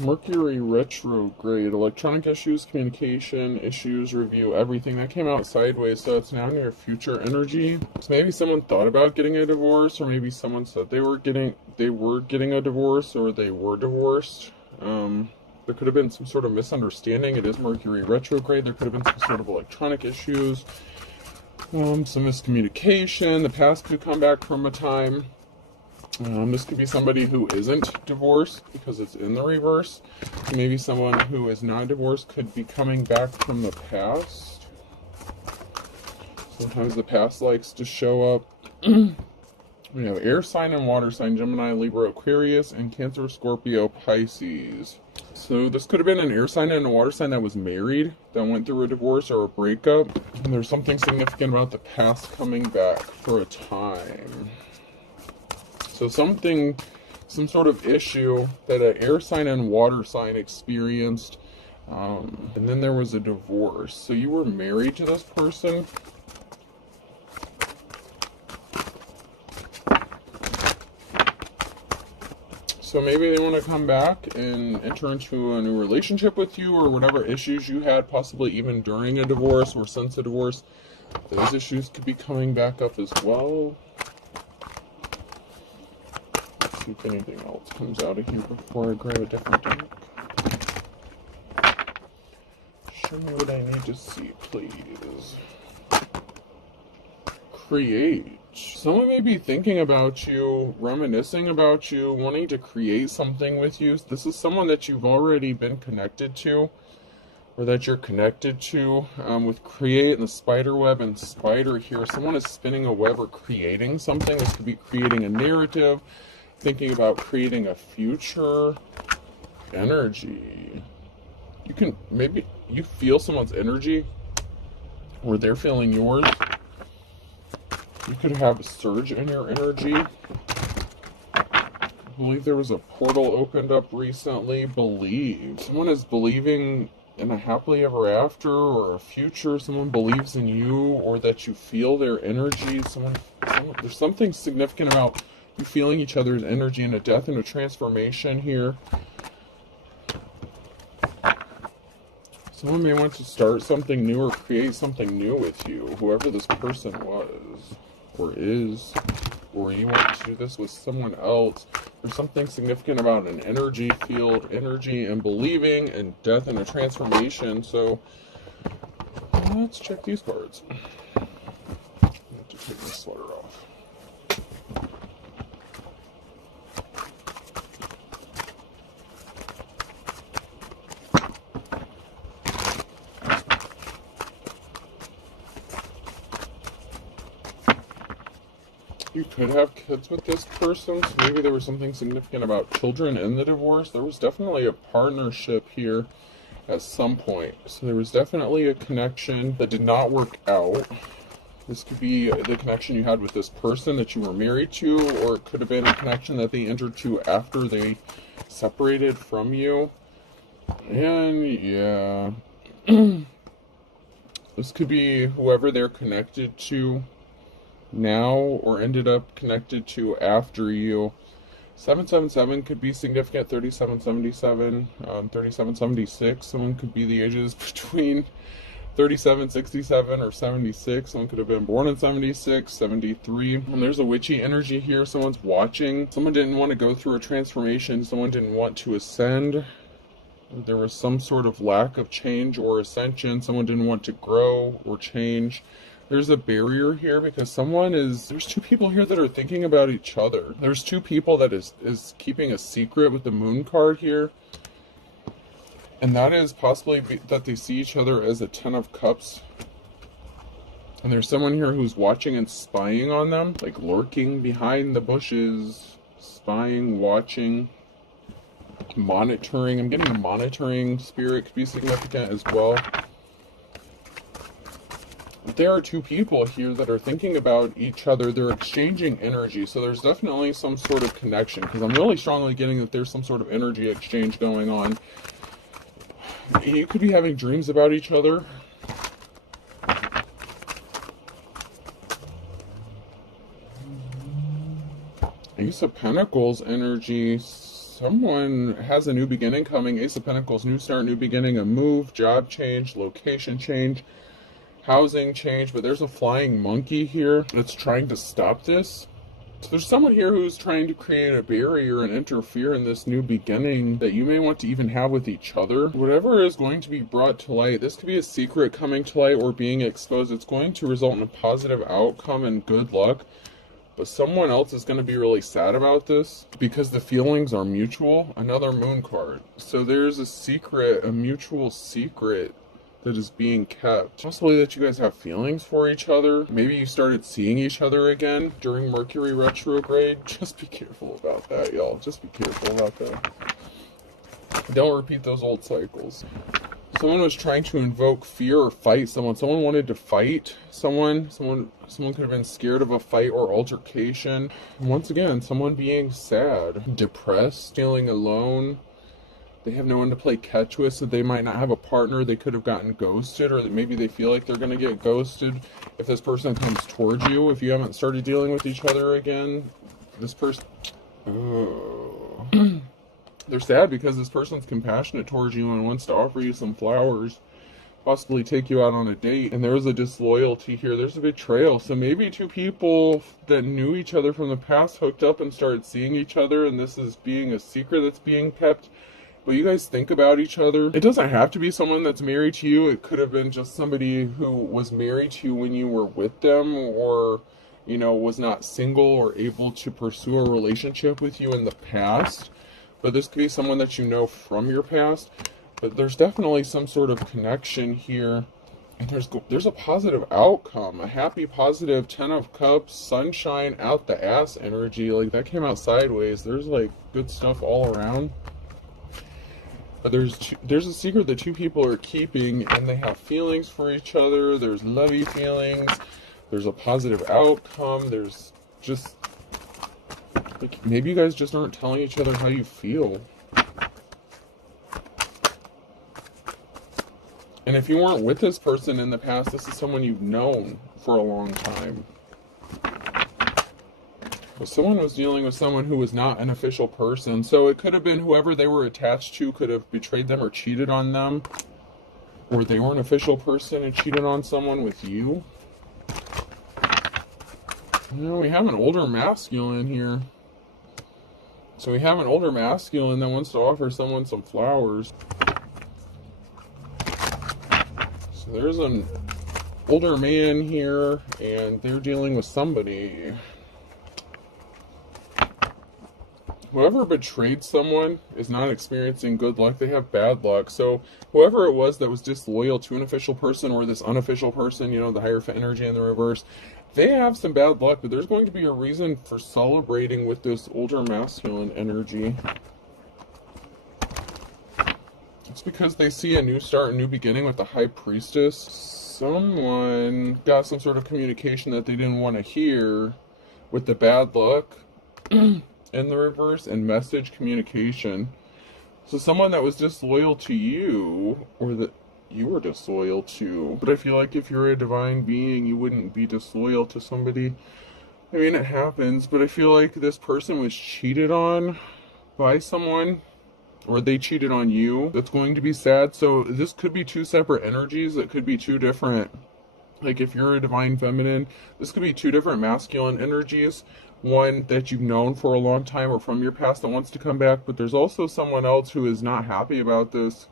Mercury retrograde, electronic issues, communication issues, review, everything. That came out sideways, so it's now in your future energy. So maybe someone thought about getting a divorce, or maybe someone said they were getting a divorce, or they were divorced. There could have been some sort of misunderstanding. It is Mercury retrograde. There could have been some sort of electronic issues, some miscommunication. The past could come back from a time. This could be somebody who isn't divorced because it's in the reverse. Maybe someone who is not divorced could be coming back from the past. Sometimes the past likes to show up. We have air sign and water sign, Gemini, Libra, Aquarius, and Cancer, Scorpio, Pisces. So this could have been an air sign and a water sign that was married, that went through a divorce or a breakup. And there's something significant about the past coming back for a time. So some sort of issue that an air sign and water sign experienced, and then there was a divorce. So you were married to this person. So maybe they want to come back and enter into a new relationship with you, or whatever issues you had, possibly even during a divorce or since a divorce. Those issues could be coming back up as well. If anything else comes out of here before I grab a different deck. Show me what I need to see, please. Create. Someone may be thinking about you, reminiscing about you, wanting to create something with you. This is someone that you've already been connected to, or that you're connected to. With create and the spider web and spider here, someone is spinning a web or creating something. This could be creating a narrative, thinking about creating a future energy. Maybe you feel someone's energy, or they're feeling yours. You could have a surge in your energy. I believe there was a portal opened up recently. Believe. Someone is believing in a happily ever after or a future. Someone believes in you, or that you feel their energy. There's something significant about you feeling each other's energy, and a death and a transformation here. Someone may want to start something new or create something new with you, whoever this person was or is, or you want to do this with someone else. There's something significant about an energy field, energy and believing, and death and a transformation. So let's check these cards. I have to take this sweater off. You could have kids with this person, so maybe there was something significant about children in the divorce. There was definitely a partnership here at some point. So there was definitely a connection that did not work out. This could be the connection you had with this person that you were married to, or it could have been a connection that they entered to after they separated from you. And yeah, this could be whoever they're connected to now, or ended up connected to after you. 777 could be significant. 3777, 3776. Someone could be the ages between 37, 67, or 76. Someone could have been born in 76, 73. And there's a witchy energy here. Someone's watching. Someone didn't want to go through a transformation. Someone didn't want to ascend. There was some sort of lack of change or ascension. Someone didn't want to grow or change. There's a barrier here because there's two people here that are thinking about each other. There's two people that is keeping a secret with the moon card here. And that is possibly that they see each other as a 10 of cups. And there's someone here who's watching and spying on them, like lurking behind the bushes, spying, watching, monitoring. I'm getting a monitoring spirit could be significant as well. There are two people here that are thinking about each other. They're exchanging energy. So there's definitely some sort of connection, because I'm really strongly getting that there's some sort of energy exchange going on. You could be having dreams about each other. Ace of Pentacles energy. Someone has a new beginning coming. Ace of Pentacles, new start, new beginning, a move, job change, location change, housing change. But there's a flying monkey here that's trying to stop this. So there's someone here who's trying to create a barrier and interfere in this new beginning that you may want to even have with each other. Whatever is going to be brought to light, this could be a secret coming to light or being exposed. It's going to result in a positive outcome and good luck. But someone else is going to be really sad about this because the feelings are mutual. Another moon card. So there's a secret, a mutual secret that is being kept. Possibly that you guys have feelings for each other. Maybe you started seeing each other again during Mercury retrograde. Just be careful about that, y'all. Just be careful about that. Don't repeat those old cycles. Someone was trying to invoke fear or fight someone. Someone wanted to fight someone. Someone could have been scared of a fight or altercation. And once again, someone being sad, depressed, feeling alone. They have no one to play catch with, so they might not have a partner. They could have gotten ghosted, or maybe they feel like they're going to get ghosted if this person comes towards you. If you haven't started dealing with each other again, this person... Oh. They're sad because this person's compassionate towards you and wants to offer you some flowers, possibly take you out on a date. And there's a disloyalty here. There's a betrayal. So maybe two people that knew each other from the past hooked up and started seeing each other, and this is being a secret that's being kept. But you guys think about each other. It doesn't have to be someone that's married to you. It could have been just somebody who was married to you when you were with them, or, you know, was not single or able to pursue a relationship with you in the past. But this could be someone that you know from your past. But there's definitely some sort of connection here. And there's a positive outcome. A happy, positive 10 of Cups, sunshine, out the ass energy. Like, that came out sideways. There's, like, good stuff all around. But there's a secret that two people are keeping, and they have feelings for each other. There's lovey feelings. There's a positive outcome. There's just... like, maybe you guys just aren't telling each other how you feel. And if you weren't with this person in the past, this is someone you've known for a long time. But someone was dealing with someone who was not an official person. So it could have been whoever they were attached to could have betrayed them or cheated on them. Or they were an official person and cheated on someone with you. You know, we have an older masculine here. So we have an older masculine that wants to offer someone some flowers. So there's an older man here, and they're dealing with somebody. Whoever betrayed someone is not experiencing good luck. They have bad luck. So whoever it was that was disloyal to an official person, or this unofficial person, you know, the Hierophant energy in the reverse, they have some bad luck. But there's going to be a reason for celebrating with this older masculine energy. It's because they see a new start, a new beginning with the High Priestess. Someone got some sort of communication that they didn't want to hear with the bad luck in the reverse, and message communication. So someone that was disloyal to you, or that you were disloyal to. But I feel like if you're a divine being, you wouldn't be disloyal to somebody. I mean, it happens, but I feel like this person was cheated on by someone, or they cheated on you. That's going to be sad. So this could be two separate energies. It could be two different, like if you're a divine feminine, this could be two different masculine energies. One that you've known for a long time or from your past that wants to come back, but there's also someone else who is not happy about this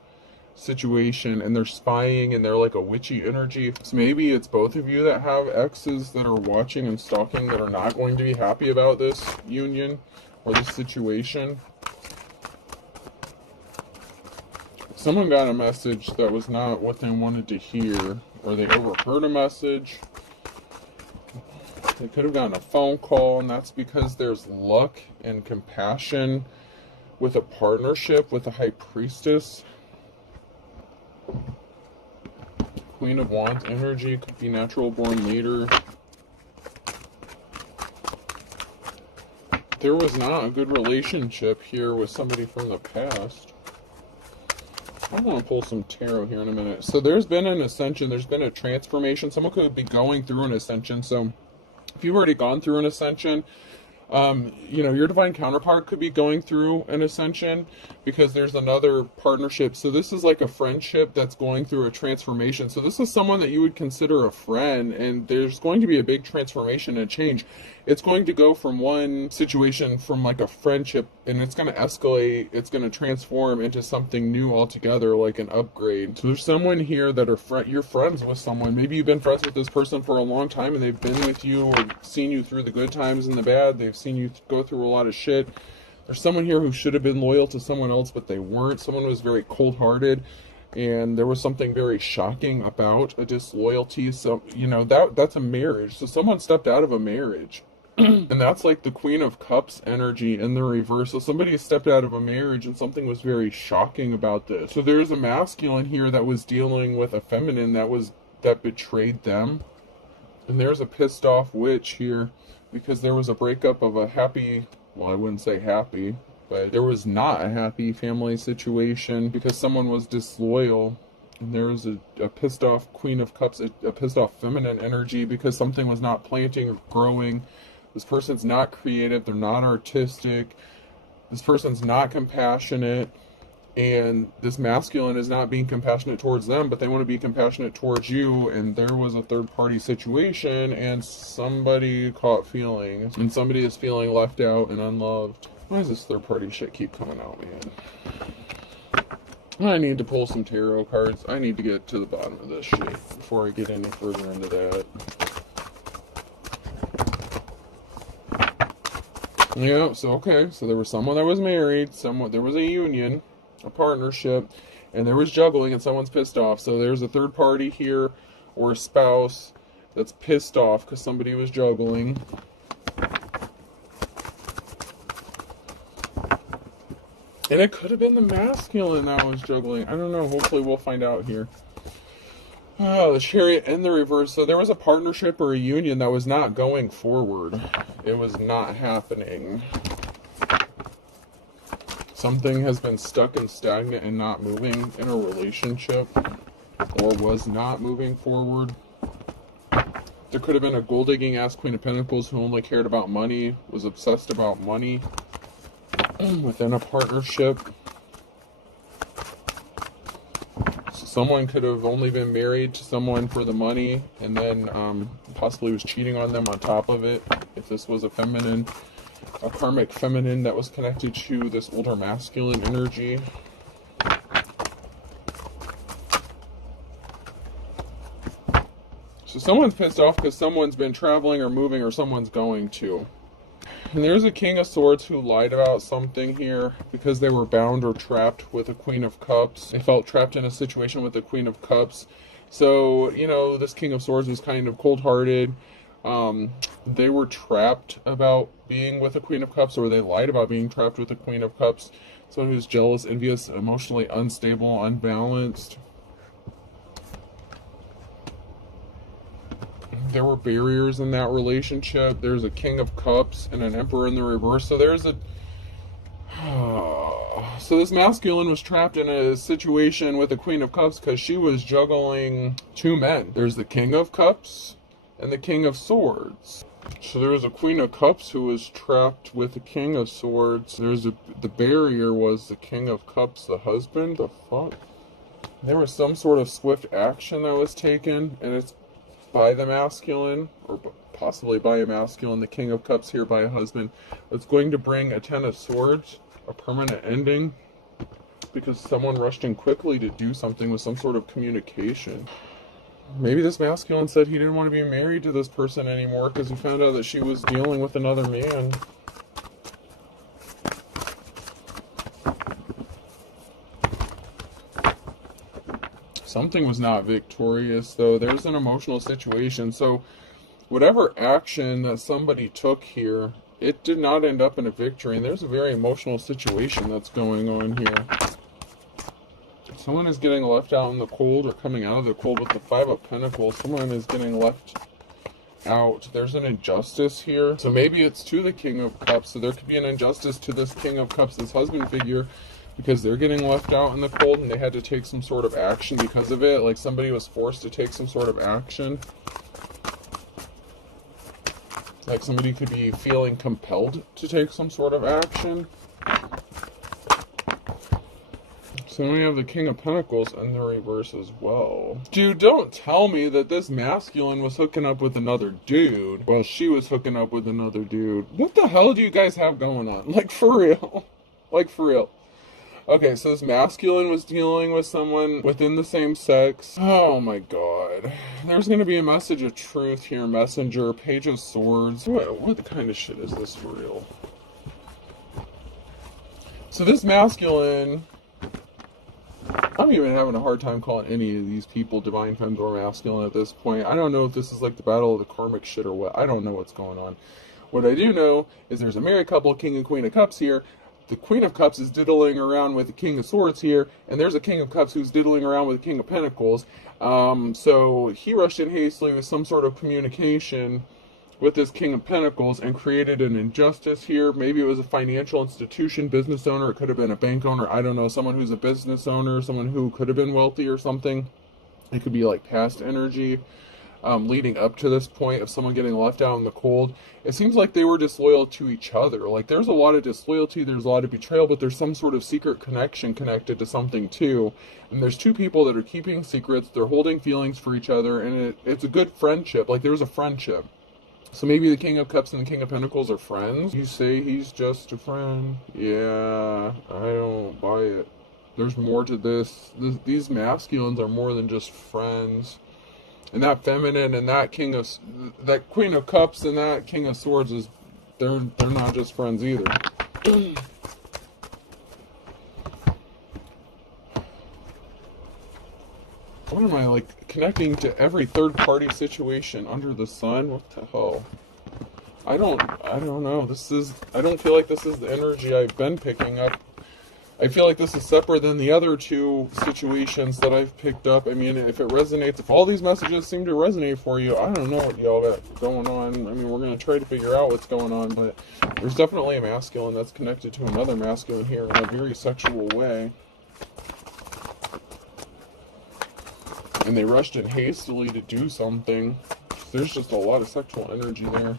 situation, and they're spying, and they're like a witchy energy. So maybe it's both of you that have exes that are watching and stalking that are not going to be happy about this union or this situation. Someone got a message that was not what they wanted to hear, or they overheard a message. They could have gotten a phone call, and that's because there's luck and compassion with a partnership with a High Priestess. Queen of Wands energy, could be natural born leader. There was not a good relationship here with somebody from the past. I want to pull some tarot here in a minute. So there's been an ascension, there's been a transformation. Someone could be going through an ascension. So if you've already gone through an ascension, You know, your divine counterpart could be going through an ascension because there's another partnership. So this is like a friendship that's going through a transformation. So this is someone that you would consider a friend, and there's going to be a big transformation and change. It's going to go from one situation, from like a friendship, and it's going to escalate. It's going to transform into something new altogether, like an upgrade. So there's someone here that are you're friends with someone. Maybe you've been friends with this person for a long time, and they've been with you or seen you through the good times and the bad. They've seen you go through a lot of shit. There's someone here who should have been loyal to someone else, but they weren't. Someone was very cold-hearted, and there was something very shocking about a disloyalty. So, you know, that's a marriage. So someone stepped out of a marriage. And that's like the Queen of Cups energy in the reverse. So somebody stepped out of a marriage and something was very shocking about this. So there's a masculine here that was dealing with a feminine that betrayed them. And there's a pissed off witch here because there was a breakup of a happy, well, I wouldn't say happy, but there was not a happy family situation because someone was disloyal. And there was a pissed off Queen of Cups, a pissed off feminine energy because something was not planting or growing. This person's not creative, they're not artistic, this person's not compassionate, and this masculine is not being compassionate towards them, but they want to be compassionate towards you, and there was a third-party situation, and somebody caught feelings, and somebody is feeling left out and unloved. Why does this third-party shit keep coming out, man? I need to pull some tarot cards. I need to get to the bottom of this shit before I get any further into that. Yeah, so okay, so there was someone that was married, there was a union, a partnership, and there was juggling, and someone's pissed off. So there's a third party here, or a spouse, that's pissed off because somebody was juggling. And it could have been the masculine that was juggling. I don't know, hopefully we'll find out here. Oh, the Chariot in the reverse. So there was a partnership or a union that was not going forward. It was not happening. Something has been stuck and stagnant and not moving in a relationship, or was not moving forward. There could have been a gold-digging ass Queen of Pentacles who only cared about money, was obsessed about money within a partnership. Someone could have only been married to someone for the money, and then possibly was cheating on them on top of it. If this was a feminine, a karmic feminine that was connected to this older masculine energy. So someone's pissed off because someone's been traveling or moving, or someone's going to. And there's a King of Swords who lied about something here because they were bound or trapped with a Queen of Cups. They felt trapped in a situation with the Queen of Cups. So, you know, this King of Swords was kind of cold-hearted. They were trapped about being with a Queen of Cups, or they lied about being trapped with a Queen of Cups. Someone who's jealous, envious, emotionally unstable, unbalanced. There were barriers in that relationship. There's a King of Cups and an Emperor in the reverse. So there's a... So this masculine was trapped in a situation with a Queen of Cups because she was juggling two men. There's the King of Cups and the King of Swords. So there was a Queen of Cups who was trapped with the King of Swords. The barrier was the King of Cups, the husband. The fuck? There was some sort of swift action that was taken, and it's by the masculine, or possibly by a masculine, the King of Cups here by a husband. It's going to bring a Ten of Swords, a permanent ending, because someone rushed in quickly to do something with some sort of communication. Maybe this masculine said he didn't want to be married to this person anymore because he found out that she was dealing with another man. Something was not victorious, though. There's an emotional situation. So whatever action that somebody took here, it did not end up in a victory. And there's a very emotional situation that's going on here. Someone is getting left out in the cold, or coming out of the cold with the Five of Pentacles. Someone is getting left out. There's an injustice here. So maybe it's to the King of Cups. So there could be an injustice to this King of Cups, this husband figure, because they're getting left out in the cold and they had to take some sort of action because of it. Like somebody was forced to take some sort of action. Like somebody could be feeling compelled to take some sort of action. So then we have the King of Pentacles in the reverse as well. Dude, don't tell me that this masculine was hooking up with another dude while she was hooking up with another dude. What the hell do you guys have going on? Like, for real. Like, for real. Okay, so this masculine was dealing with someone within the same sex. Oh my god. There's going to be a message of truth here. Messenger, Page of Swords. What kind of shit is this for real? So this masculine... I'm even having a hard time calling any of these people divine feminine or masculine at this point. I don't know if this is like the battle of the karmic shit or what. I don't know what's going on. What I do know is there's a married couple, King and Queen of Cups here. The Queen of Cups is diddling around with the King of Swords here, and there's a King of Cups who's diddling around with the King of Pentacles. So he rushed in hastily with some sort of communication with this King of Pentacles and created an injustice here. Maybe it was a financial institution, business owner. It could have been a bank owner. I don't know. Someone who's a business owner, someone who could have been wealthy or something. It could be like past energy leading up to this point of someone getting left out in the cold. It seems like they were disloyal to each other. Like there's a lot of disloyalty, there's a lot of betrayal, but there's some sort of secret connection connected to something too. And there's two people that are keeping secrets. They're holding feelings for each other, and it's a good friendship. Like there's a friendship. So maybe the King of Cups and the King of Pentacles are friends? You say he's just a friend? Yeah, I don't buy it. There's more to this. These masculines are more than just friends. And that feminine and that that Queen of Cups and that King of Swords is, they're not just friends either. What am I, like, connecting to every third-party situation under the sun? What the hell? I don't know. I don't feel like this is the energy I've been picking up. I feel like this is separate than the other two situations that I've picked up. I mean, if it resonates, if all these messages seem to resonate for you, I don't know what y'all got going on. I mean, we're going to try to figure out what's going on, but there's definitely a masculine that's connected to another masculine here in a very sexual way. And they rushed in hastily to do something. There's just a lot of sexual energy there.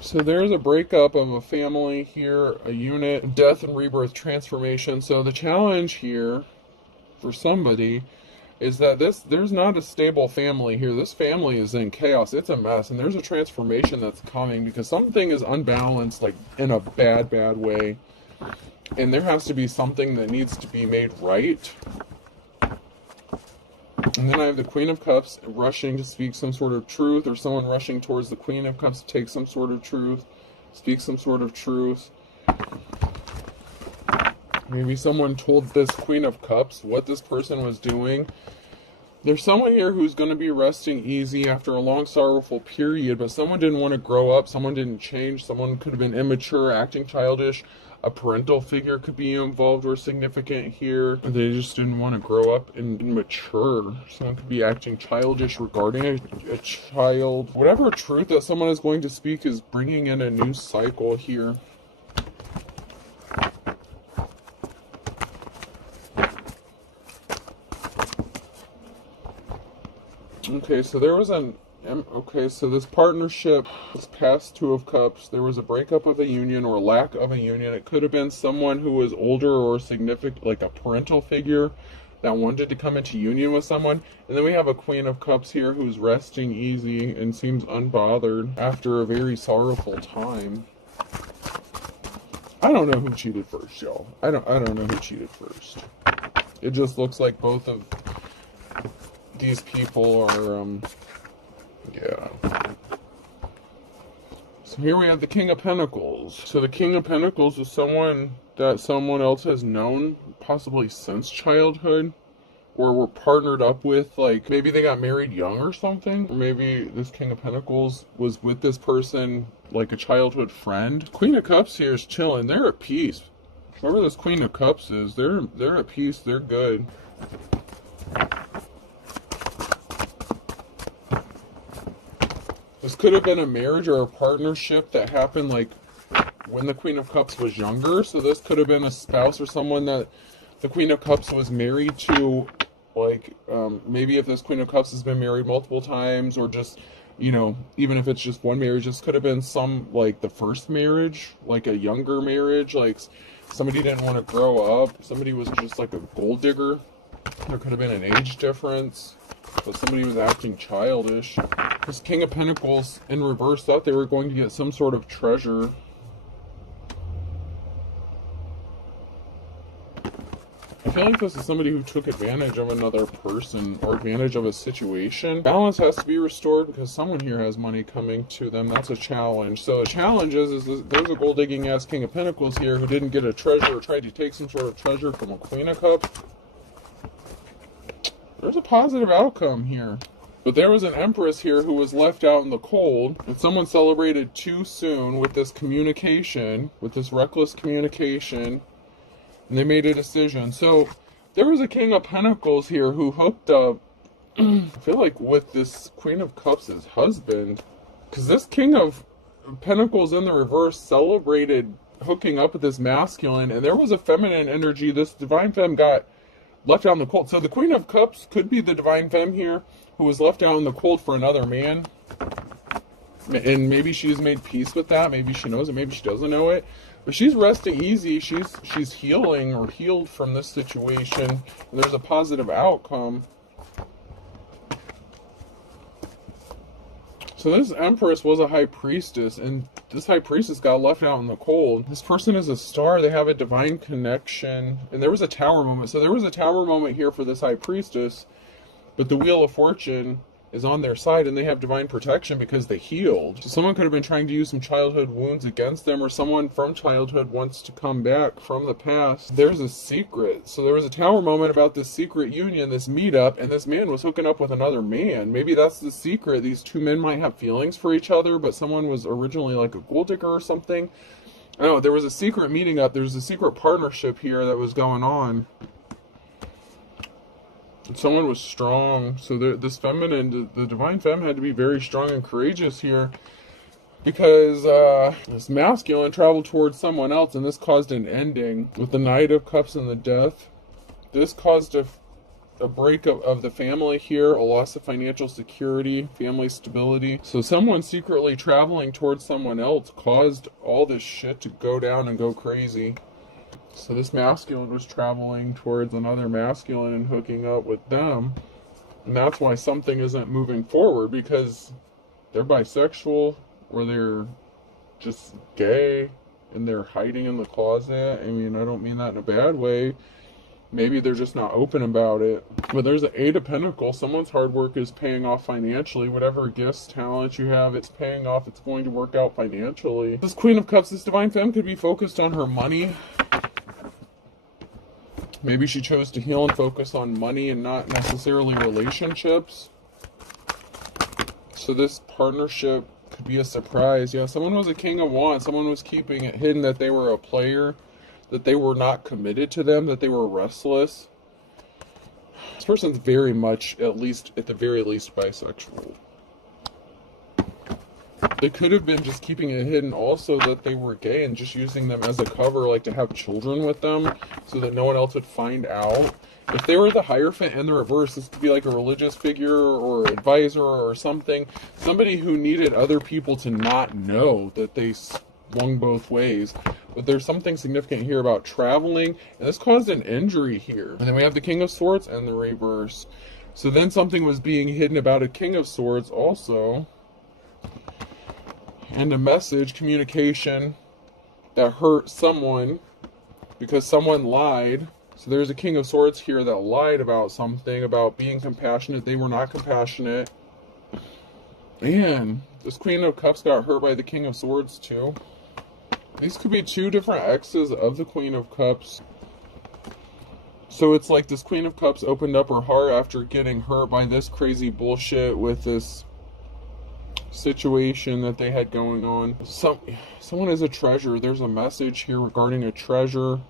So there's a breakup of a family here, a unit, death and rebirth transformation. So the challenge here for somebody is that there's not a stable family here. This family is in chaos. It's a mess. And there's a transformation that's coming because something is unbalanced, like in a bad way. And there has to be something that needs to be made right. And then I have the Queen of Cups rushing to speak some sort of truth, or someone rushing towards the Queen of Cups to take some sort of truth, speak some sort of truth. Maybe someone told this Queen of Cups what this person was doing. There's someone here who's going to be resting easy after a long sorrowful period, but someone didn't want to grow up, someone didn't change, someone could have been immature, acting childish. A parental figure could be involved or significant here. They just didn't want to grow up and mature. Someone could be acting childish regarding a child. Whatever truth that someone is going to speak is bringing in a new cycle here. Okay, so there was so this partnership, this past Two of Cups, there was a breakup of a union or lack of a union. It could have been someone who was older or significant, like a parental figure that wanted to come into union with someone. And then we have a Queen of Cups here who's resting easy and seems unbothered after a very sorrowful time. I don't know who cheated first, y'all. I don't know who cheated first. It just looks like both of these people are, yeah. So here we have the King of Pentacles. So the King of Pentacles is someone that someone else has known, possibly since childhood, or were partnered up with, like maybe they got married young or something. Or maybe this King of Pentacles was with this person like a childhood friend. Queen of Cups here is chilling. They're at peace. Whoever this Queen of Cups is, they're at peace. They're good. This could have been a marriage or a partnership that happened like when the Queen of Cups was younger. So this could have been a spouse or someone that the Queen of Cups was married to Like, maybe if this Queen of Cups has been married multiple times, or just, you know, even if it's just one marriage, this could have been some, like, the first marriage, like a younger marriage, like somebody didn't want to grow up, somebody was just like a gold digger. There could have been an age difference, but somebody was acting childish. This King of Pentacles in reverse thought they were going to get some sort of treasure. I feel like this is somebody who took advantage of another person or advantage of a situation. Balance has to be restored because someone here has money coming to them. That's a challenge. So the challenge is there's a gold digging ass King of Pentacles here who didn't get a treasure or tried to take some sort of treasure from a Queen of Cups. There's a positive outcome here. But there was an Empress here who was left out in the cold, and someone celebrated too soon with this communication, with this reckless communication, and they made a decision. So there was a King of Pentacles here who hooked up, I feel like, with this Queen of Cups' husband, because this King of Pentacles in the reverse celebrated hooking up with this masculine, and there was a feminine energy. This divine femme got left out in the cold. So the Queen of Cups could be the divine femme here who was left out in the cold for another man. And maybe she's made peace with that. Maybe she knows it. Maybe she doesn't know it. But she's resting easy. She's healing or healed from this situation. And there's a positive outcome. So this Empress was a high priestess, and this high priestess got left out in the cold. This person is a star. They have a divine connection. And there was a tower moment. So there was a tower moment here for this high priestess, but the Wheel of Fortune is on their side, and they have divine protection because they healed. So someone could have been trying to use some childhood wounds against them, or someone from childhood wants to come back from the past. There's a secret. So there was a tower moment about this secret union, this meetup, and this man was hooking up with another man. Maybe that's the secret. These two men might have feelings for each other, but someone was originally like a gold digger or something. I don't know, there was a secret meeting up. There's a secret partnership here that was going on. Someone was strong. So this feminine, the divine femme, had to be very strong and courageous here, because this masculine traveled towards someone else, and this caused an ending with the Knight of Cups and the Death. This caused a breakup of the family here, a loss of financial security, family stability. So someone secretly traveling towards someone else caused all this shit to go down and go crazy. So this masculine was traveling towards another masculine and hooking up with them. And that's why something isn't moving forward, because they're bisexual, or they're just gay and they're hiding in the closet. I mean, I don't mean that in a bad way. Maybe they're just not open about it. But there's an Eight of Pentacles. Someone's hard work is paying off financially. Whatever gifts, talent you have, it's paying off. It's going to work out financially. This Queen of Cups, this divine femme, could be focused on her money. Maybe she chose to heal and focus on money and not necessarily relationships. So this partnership could be a surprise. Yeah, someone was a King of Wands. Someone was keeping it hidden that they were a player, that they were not committed to them, that they were restless. This person's very much, at the very least, bisexual. They could have been just keeping it hidden also that they were gay and just using them as a cover, like to have children with them so that no one else would find out. If they were the Hierophant in the reverse, this could be like a religious figure or advisor or something. Somebody who needed other people to not know that they swung both ways. But there's something significant here about traveling, and this caused an injury here. And then we have the King of Swords and the reverse. So then something was being hidden about a King of Swords also. And a message, communication, that hurt someone because someone lied. So there's a King of Swords here that lied about something, about being compassionate. They were not compassionate. Man, this Queen of Cups got hurt by the King of Swords too. These could be two different exes of the Queen of Cups. So it's like this Queen of Cups opened up her heart after getting hurt by this crazy bullshit with this situation that they had going on. Someone is a treasure. There's a message here regarding a treasure.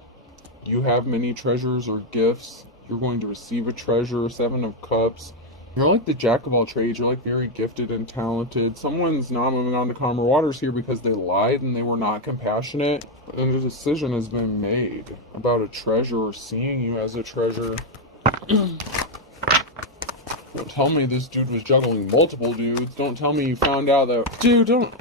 You have many treasures or gifts. You're going to receive a treasure. Seven of Cups. You're like the jack of all trades. You're like very gifted and talented. Someone's not moving on to calmer waters here because they lied and they were not compassionate. And a decision has been made about a treasure or seeing you as a treasure. Don't tell me this dude was juggling multiple dudes. Don't tell me you found out that... Dude, don't...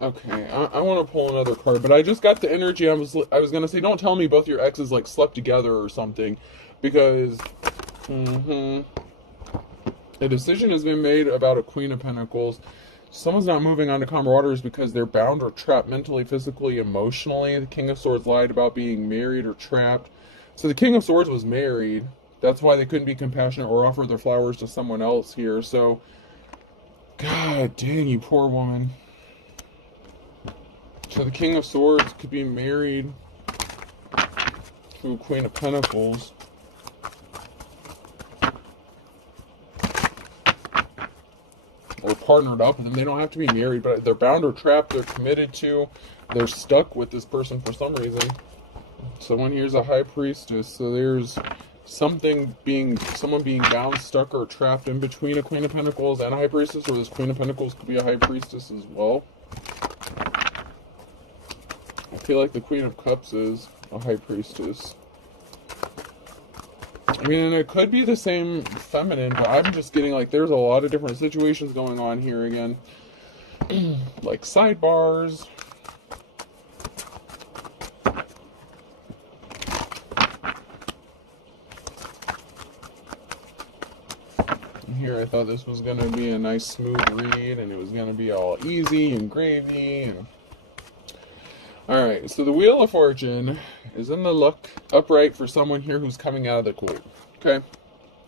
Okay, I want to pull another card, but I just got the energy. I was going to say, don't tell me both your exes, like, slept together or something. Because... a decision has been made about a Queen of Pentacles. Someone's not moving on to calmer waters because they're bound or trapped mentally, physically, emotionally. The King of Swords lied about being married or trapped. So the King of Swords was married. That's why they couldn't be compassionate or offer their flowers to someone else here. So, God dang, you poor woman. So the King of Swords could be married to a Queen of Pentacles. Or partnered up with them. They don't have to be married, but they're bound or trapped. They're committed to. They're stuck with this person for some reason. Someone here's a High Priestess. So there's someone being bound, stuck, or trapped in between a Queen of Pentacles and a High Priestess, or this Queen of Pentacles could be a High Priestess as well. I feel like the Queen of Cups is a High Priestess. I mean, and it could be the same feminine, but I'm just getting like there's a lot of different situations going on here again. Like sidebars. Here I thought this was going to be a nice smooth read and it was going to be all easy and gravy. And... Alright, so the Wheel of Fortune is in the luck upright for someone here who's coming out of the cold. Okay?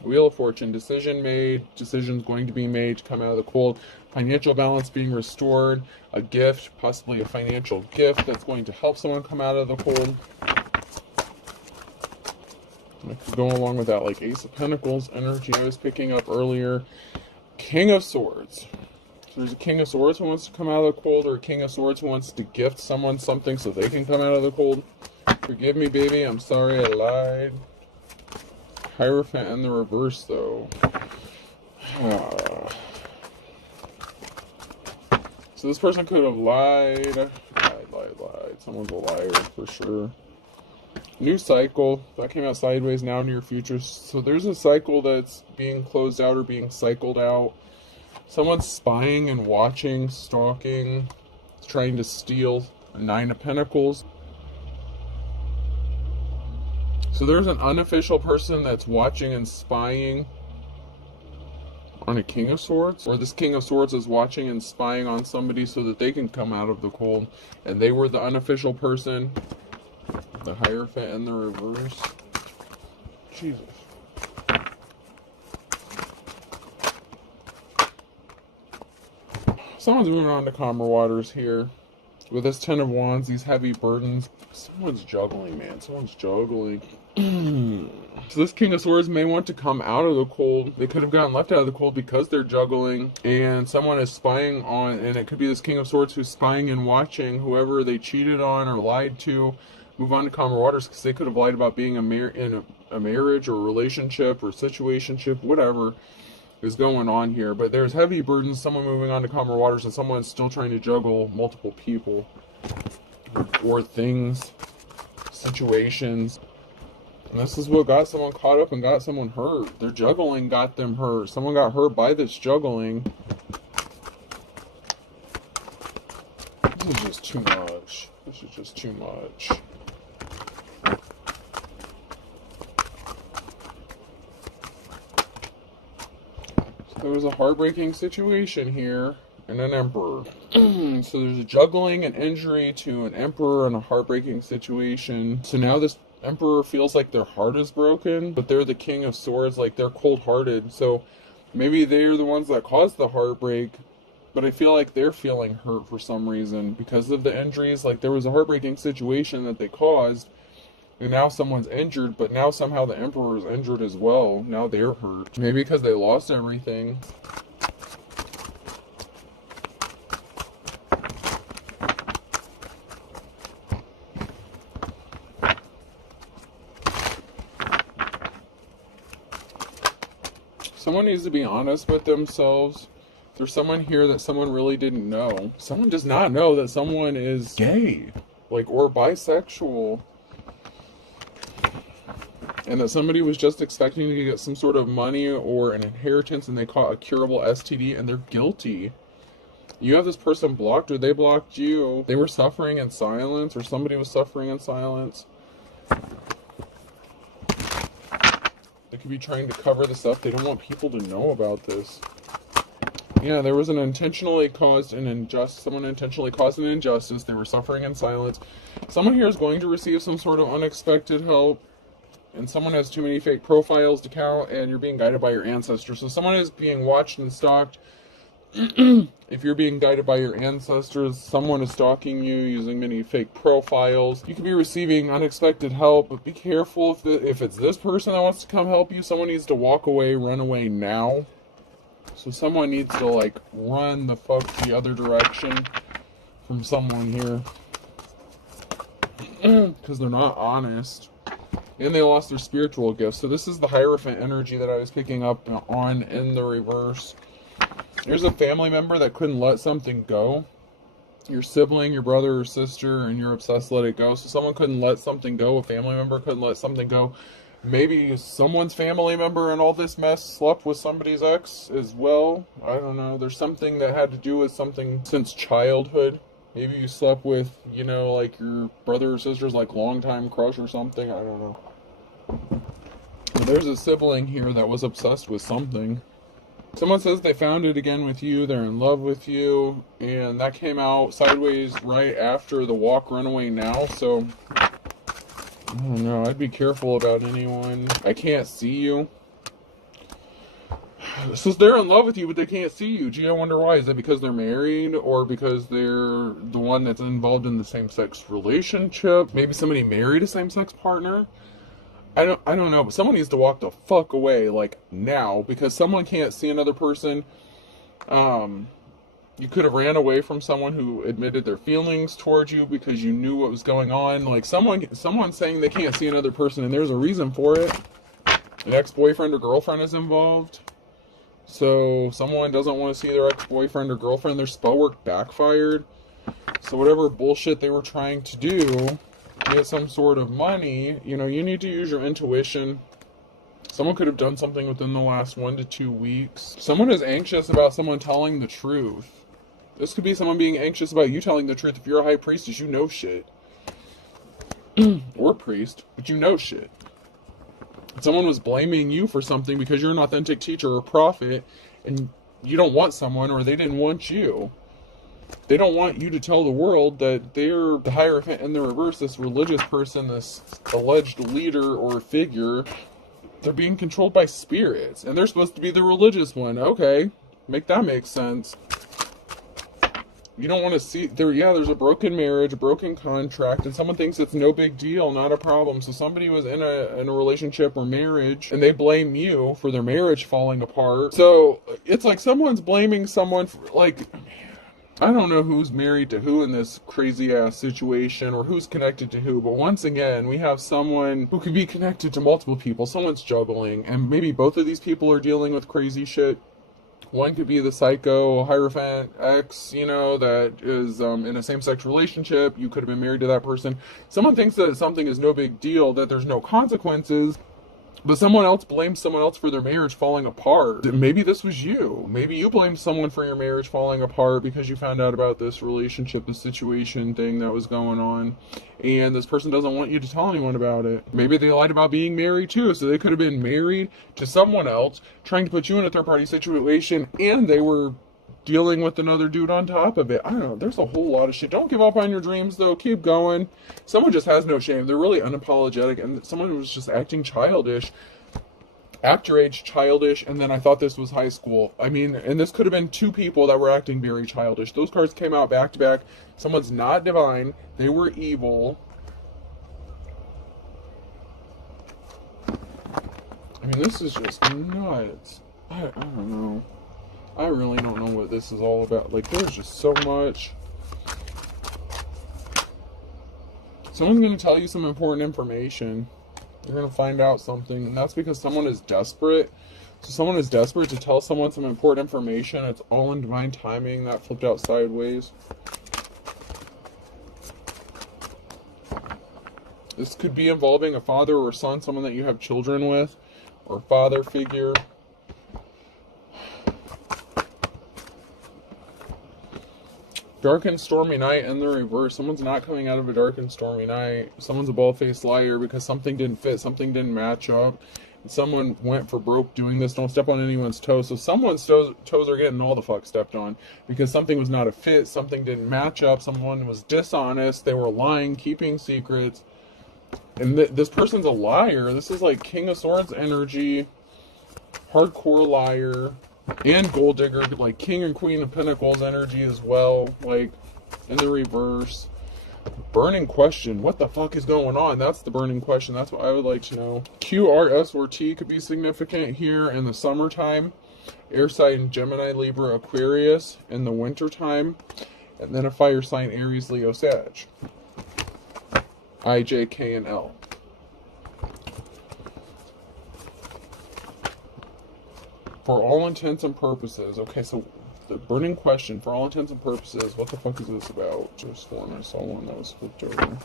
Wheel of Fortune, decision made, decisions going to be made to come out of the cold, financial balance being restored, a gift, possibly a financial gift that's going to help someone come out of the cold. I could go along with that, like Ace of Pentacles energy I was picking up earlier. King of Swords. So there's a King of Swords who wants to come out of the cold, or a King of Swords who wants to gift someone something so they can come out of the cold. Forgive me, baby. I'm sorry I lied. Hierophant in the reverse, though. So this person could have lied. Lied. Someone's a liar for sure. New cycle. That came out sideways, now near future. So there's a cycle that's being closed out or being cycled out. Someone's spying and watching, stalking, trying to steal. A Nine of Pentacles. So there's an unofficial person that's watching and spying on a King of Swords. Or this King of Swords is watching and spying on somebody so that they can come out of the cold. And they were the unofficial person. The Hierophant in the reverse. Jesus. Someone's moving on to calmer waters here. With this Ten of Wands, these heavy burdens. Someone's juggling, man. Someone's juggling. So this King of Swords may want to come out of the cold. They could have gotten left out of the cold because they're juggling. And someone is spying on, and it could be this King of Swords who's spying and watching whoever they cheated on or lied to. Move on to calmer waters because they could have lied about being in a marriage or a relationship or situationship, whatever is going on here. But there's heavy burdens, someone moving on to calmer waters, and someone still trying to juggle multiple people or things, situations. And this is what got someone caught up and got someone hurt. Their juggling got them hurt. Someone got hurt by this juggling. This is just too much. This is just too much. There was a heartbreaking situation here and an Emperor. So there's a juggling, an injury to an Emperor, and a heartbreaking situation. So now this Emperor feels like their heart is broken, but they're the King of Swords, like they're cold-hearted. So maybe they're the ones that caused the heartbreak, but I feel like they're feeling hurt for some reason because of the injuries. Like there was a heartbreaking situation that they caused, and now someone's injured, but now somehow the Emperor is injured as well. Now they're hurt. Maybe because they lost everything. Someone needs to be honest with themselves. There's someone here that someone really didn't know. Someone does not know that someone is gay, like, or bisexual. and that somebody was just expecting to get some sort of money or an inheritance, and they caught a curable STD, and they're guilty. You have this person blocked, or they blocked you. They were suffering in silence, or somebody was suffering in silence. They could be trying to cover this up. They don't want people to know about this. Yeah, there was someone intentionally caused an injustice. They were suffering in silence. Someone here is going to receive some sort of unexpected help, and someone has too many fake profiles to count, and you're being guided by your ancestors. So someone is being watched and stalked. If you're being guided by your ancestors, someone is stalking you using many fake profiles. You could be receiving unexpected help, but be careful if it's this person that wants to come help you. Someone needs to walk away, run away now. So someone needs to, like, run the fuck the other direction from someone here. Because they're not honest. And they lost their spiritual gifts. So this is the Hierophant energy that I was picking up on in the reverse. There's a family member that couldn't let something go. Your sibling, your brother or sister, and you're obsessed to let it go. So someone couldn't let something go. A family member couldn't let something go. Maybe someone's family member in all this mess slept with somebody's ex as well. I don't know. There's something that had to do with something since childhood. Maybe you slept with, you know, like your brother or sister's like longtime crush or something. I don't know. But there's a sibling here that was obsessed with something. Someone says they found it again with you, they're in love with you, and that came out sideways right after the walk, run away now, so I don't know, I'd be careful about anyone. I can't see you. So they're in love with you, but they can't see you. Gee, I wonder why. Is it because they're married, or because they're the one that's involved in the same-sex relationship? Maybe somebody married a same-sex partner? I don't know, but someone needs to walk the fuck away, like, now, because someone can't see another person. You could have ran away from someone who admitted their feelings towards you because you knew what was going on. Like, someone saying they can't see another person, and there's a reason for it. An ex-boyfriend or girlfriend is involved. So, someone doesn't want to see their ex-boyfriend or girlfriend. Their spell work backfired. So, whatever bullshit they were trying to do, get some sort of money, you know, you need to use your intuition. Someone could have done something within the last 1 to 2 weeks. Someone is anxious about someone telling the truth. This could be someone being anxious about you telling the truth. If you're a high priestess, you know shit. Or priest, but you know shit. Someone was blaming you for something because you're an authentic teacher or prophet, and you don't want someone, or they didn't want you. They don't want you to tell the world that they're the Hierophant in the reverse, this religious person, this alleged leader or figure. They're being controlled by spirits, and they're supposed to be the religious one. Okay, make that make sense. You don't want to see, there's a broken marriage, a broken contract, and someone thinks it's no big deal, not a problem. So somebody was in a relationship or marriage, and they blame you for their marriage falling apart. So it's like someone's blaming someone for, like, I don't know who's married to who in this crazy ass situation, or who's connected to who, but once again, we have someone who could be connected to multiple people. Someone's juggling, and maybe both of these people are dealing with crazy shit. One could be the psycho Hierophant ex, you know, that is in a same-sex relationship. You could have been married to that person. Someone thinks that something is no big deal, that there's no consequences. But someone else blames someone else for their marriage falling apart. Maybe this was you. Maybe you blamed someone for your marriage falling apart because you found out about this relationship, this situation thing that was going on. And this person doesn't want you to tell anyone about it. Maybe they lied about being married too. So they could have been married to someone else, trying to put you in a third-party situation, and they were dealing with another dude on top of it. I don't know. There's a whole lot of shit. Don't give up on your dreams, though. Keep going. Someone just has no shame. They're really unapologetic, and someone was just acting childish. Act your age, childish, and then I thought this was high school. I mean, and this could have been two people that were acting very childish. Those cards came out back to back. Someone's not divine. They were evil. I mean, this is just nuts. I don't know. I really don't know what this is all about. Like, there's just so much. Someone's going to tell you some important information. You're going to find out something. And that's because someone is desperate. So someone is desperate to tell someone some important information. It's all in divine timing. That flipped out sideways. This could be involving a father or son, someone that you have children with, or father figure. Dark and stormy night in the reverse. Someone's not coming out of a dark and stormy night. Someone's a bald-faced liar because something didn't fit, something didn't match up. And someone went for broke doing this. Don't step on anyone's toes. So someone's toes are getting all the fuck stepped on because something was not a fit, something didn't match up, someone was dishonest, they were lying, keeping secrets. And this person's a liar. This is like King of Swords energy, hardcore liar. And gold digger, like King and Queen of Pentacles energy as well, like in the reverse. Burning question. What the fuck is going on? That's the burning question. That's what I would like to know. Q, R, S, or T could be significant here in the summertime. Air sign Gemini, Libra, Aquarius in the wintertime. And then a fire sign Aries, Leo, Sag. I, J, K, and L. For all intents and purposes, okay, so the burning question, for all intents and purposes, what the fuck is this about? Just one, I saw one that was flipped over.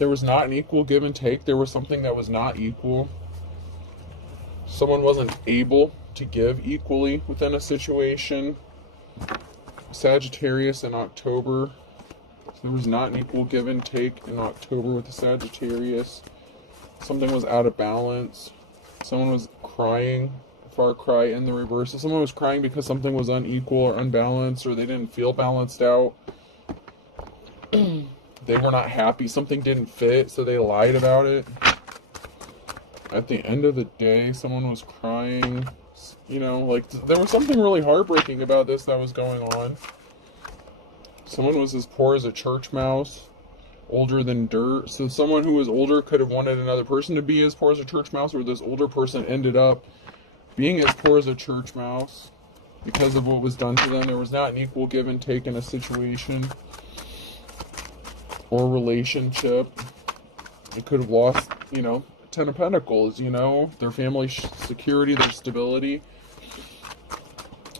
There was not an equal give and take. There was something that was not equal. Someone wasn't able to give equally within a situation. Sagittarius in October. There was not an equal give and take in October with the Sagittarius. Something was out of balance. Someone was crying, far cry in the reverse. So someone was crying because something was unequal or unbalanced, or they didn't feel balanced out. They were not happy. Something didn't fit, so they lied about it. At the end of the day, someone was crying. You know, like, there was something really heartbreaking about this that was going on. Someone was as poor as a church mouse. Older than dirt. So someone who was older could have wanted another person to be as poor as a church mouse, or this older person ended up being as poor as a church mouse because of what was done to them. There was not an equal give and take in a situation or relationship. They could have lost, you know, Ten of Pentacles, you know, their family security, their stability.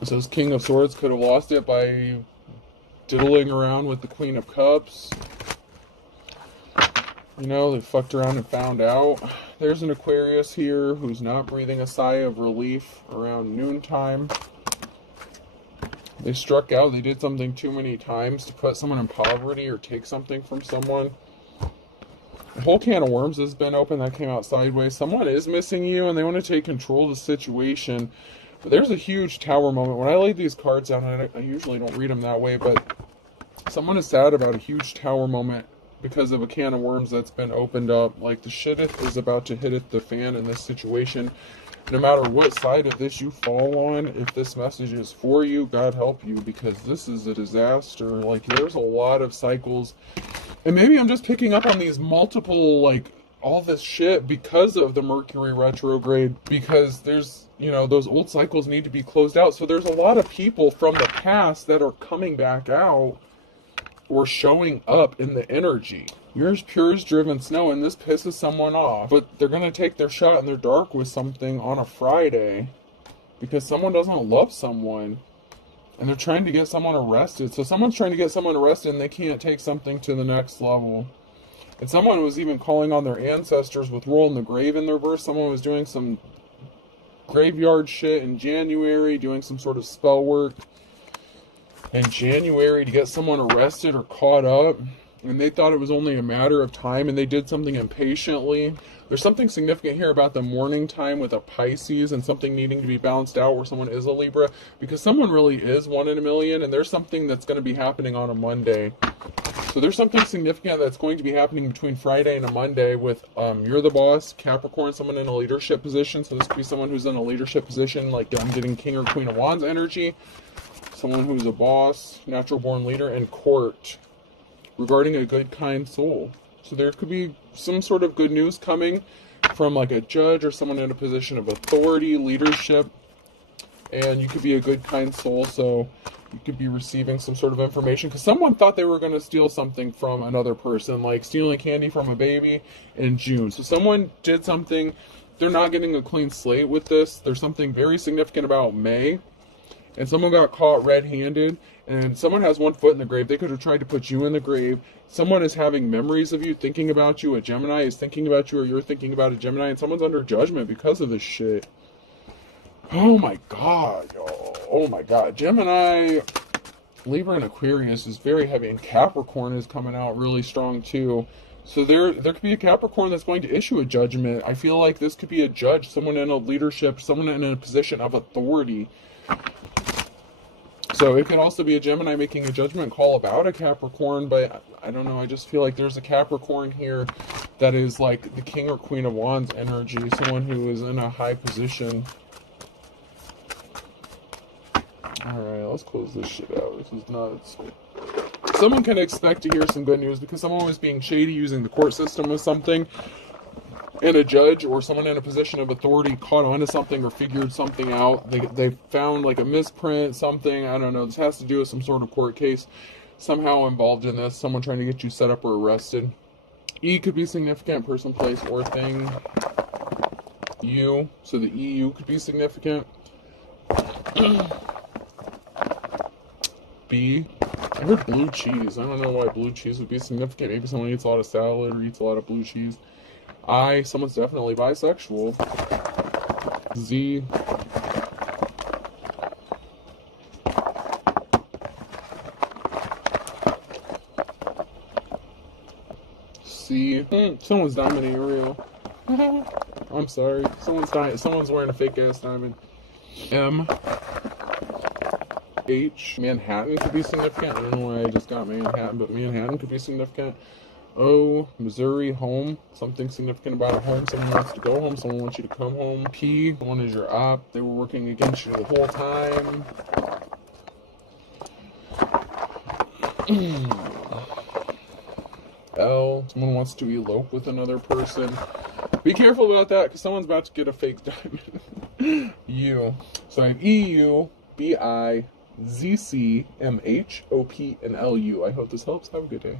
So this King of Swords could have lost it by diddling around with the Queen of Cups. You know, they fucked around and found out. There's an Aquarius here who's not breathing a sigh of relief around noontime. They struck out. They did something too many times to put someone in poverty or take something from someone. A whole can of worms has been opened. That came out sideways. Someone is missing you and they want to take control of the situation. But there's a huge tower moment. When I laid these cards down, I usually don't read them that way, but someone is sad about a huge tower moment because of a can of worms that's been opened up. Like, the shitteth is about to hit the fan in this situation. No matter what side of this you fall on, if this message is for you, God help you, because this is a disaster. Like, there's a lot of cycles. And maybe I'm just picking up on these multiple, like, all this shit because of the Mercury retrograde, because there's, you know, those old cycles need to be closed out. So there's a lot of people from the past that are coming back out or showing up in the energy. You're as pure as driven snow, and this pisses someone off, but they're going to take their shot in their dark with something on a Friday because someone doesn't love someone and they're trying to get someone arrested. So someone's trying to get someone arrested and they can't take something to the next level. And someone was even calling on their ancestors with rolling the grave in their verse. Someone was doing some graveyard shit in January, doing some sort of spell work in January to get someone arrested or caught up, and they thought it was only a matter of time, and they did something impatiently. There's something significant here about the morning time with a Pisces and something needing to be balanced out where someone is a Libra, because someone really is 1 in a million, and there's something that's going to be happening on a Monday. So there's something significant that's going to be happening between Friday and a Monday with you're the boss, Capricorn, someone in a leadership position. So this could be someone who's in a leadership position, like I'm getting King or Queen of Wands energy. Someone who's a boss, natural born leader, and court regarding a good, kind soul. So there could be some sort of good news coming from like a judge or someone in a position of authority, leadership, and you could be a good, kind soul. So you could be receiving some sort of information because someone thought they were going to steal something from another person, like stealing candy from a baby in June. So someone did something. They're not getting a clean slate with this. There's something very significant about May. and someone got caught red-handed, and someone has one foot in the grave. They could have tried to put you in the grave. Someone is having memories of you, thinking about you. A Gemini is thinking about you, or you're thinking about a Gemini, and someone's under judgment because of this shit. Oh my god, y'all. Oh my god. Gemini, Libra, and Aquarius is very heavy, and Capricorn is coming out really strong too. So there could be a Capricorn that's going to issue a judgment. I feel like this could be a judge, someone in a leadership, someone in a position of authority. So it could also be a Gemini making a judgment call about a Capricorn, but I don't know, I just feel like there's a Capricorn here that is like the King or Queen of Wands energy, someone who is in a high position. Alright, let's close this shit out. This is nuts. Someone can expect to hear some good news because someone was being shady using the court system with something, and a judge or someone in a position of authority caught onto something or figured something out. They found like a misprint, something, I don't know. This has to do with some sort of court case somehow involved in this. Someone trying to get you set up or arrested. E could be significant, person, place, or thing. U, so the EU could be significant. B, I heard blue cheese. I don't know why blue cheese would be significant. Maybe someone eats a lot of salad or eats a lot of blue cheese. I, someone's definitely bisexual. Z, C, someone's diamond Ariel. I'm sorry. Someone's wearing a fake ass diamond. M, H, Manhattan could be significant. I don't know why I just got Manhattan, but Manhattan could be significant. O, Missouri, home. Something significant about a home. Someone wants to go home. Someone wants you to come home. P, one is your op. They were working against you the whole time. L, someone wants to elope with another person. Be careful about that because someone's about to get a fake diamond. U, so I have EU, BI, ZC, MH, OP, and LU. I hope this helps. Have a good day.